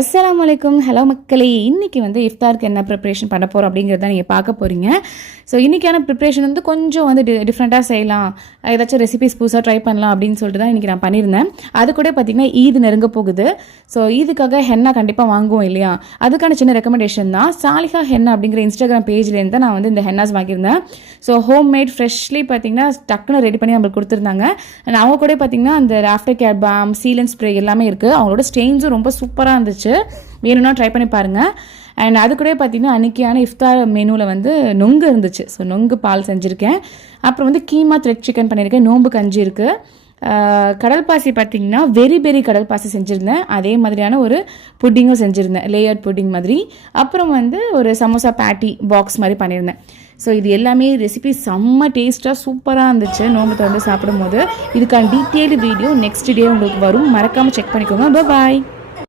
அஸ்ஸலாமு அலைக்கும். ஹலோ மக்களே, இன்றைக்கி வந்து இஃப்தாருக்கு என்ன ப்ரிப்ரேஷன் பண்ண போகிறோம் அப்படிங்கிறத நீங்கள் பார்க்க போகிறீங்க. ஸோ இன்றைக்கான ப்ரிப்ரேஷன் வந்து கொஞ்சம் வந்து டிஃப்ரெண்ட்டாக செய்யலாம், ஏதாச்சும் ரெசிபிஸ் புதுசாக ட்ரை பண்ணலாம் அப்படின்னு சொல்லிட்டு தான் இன்றைக்கி நான் பண்ணியிருந்தேன். அது கூட பார்த்திங்கன்னா ஈது நெருங்க போகுது. ஸோ ஈதுக்காக ஹென்னா கண்டிப்பாக வாங்குவோம் இல்லையா, அதுக்கான சின்ன ரெக்கமெண்டேஷன் தான். சாலிஹா ஹென்னா அப்படிங்கிற இன்ஸ்டாகிராம் பேஜ்லேருந்து தான் நான் வந்து இந்த ஹென்னாஸ் வாங்கியிருந்தேன். ஸோ ஹோம் மேட் ஃப்ரெஷ்லி பார்த்திங்கன்னா டக்குன்னு ரெடி பண்ணி நம்மளுக்கு கொடுத்துருந்தாங்க. அண்ட் அவங்க கூட பார்த்திங்கன்னா அந்த after care balm, sealant spray எல்லாமே இருக்குது. அவங்களோட ஸ்டெயின்ஸும் ரொம்ப சூப்பராக இருந்துச்சு. வேணும்னா ட்ரை பண்ணி பாருங்கள். அண்ட் அது கூட பார்த்தீங்கன்னா அன்றைக்கியான இஃப்தார் மெனுவில் வந்து நொங்கு இருந்துச்சு. ஸோ நொங்கு பால் செஞ்சுருக்கேன். அப்புறம் வந்து கீமா த்ரெட் சிக்கன் பண்ணியிருக்கேன். நோம்பு கஞ்சி இருக்குது. கடல் பாசி பார்த்திங்கன்னா வெரி பெரி கடல் பாசி செஞ்சுருந்தேன். அதே மாதிரியான ஒரு புட்டிங்கும் செஞ்சுருந்தேன், லேயர் புட்டிங் மாதிரி. அப்புறம் வந்து ஒரு சமோசா பேட்டி பாக்ஸ் மாதிரி பண்ணியிருந்தேன். ஸோ இது எல்லாமே ரெசிபி செம்ம டேஸ்ட்டாக சூப்பராக இருந்துச்சு. நோம்பு வந்து சாப்பிடும் போது இதுக்கான டீட்டெயில்டு வீடியோ நெக்ஸ்ட் டே உங்களுக்கு வரும். மறக்காமல் செக் பண்ணிக்கோங்க. பாய்.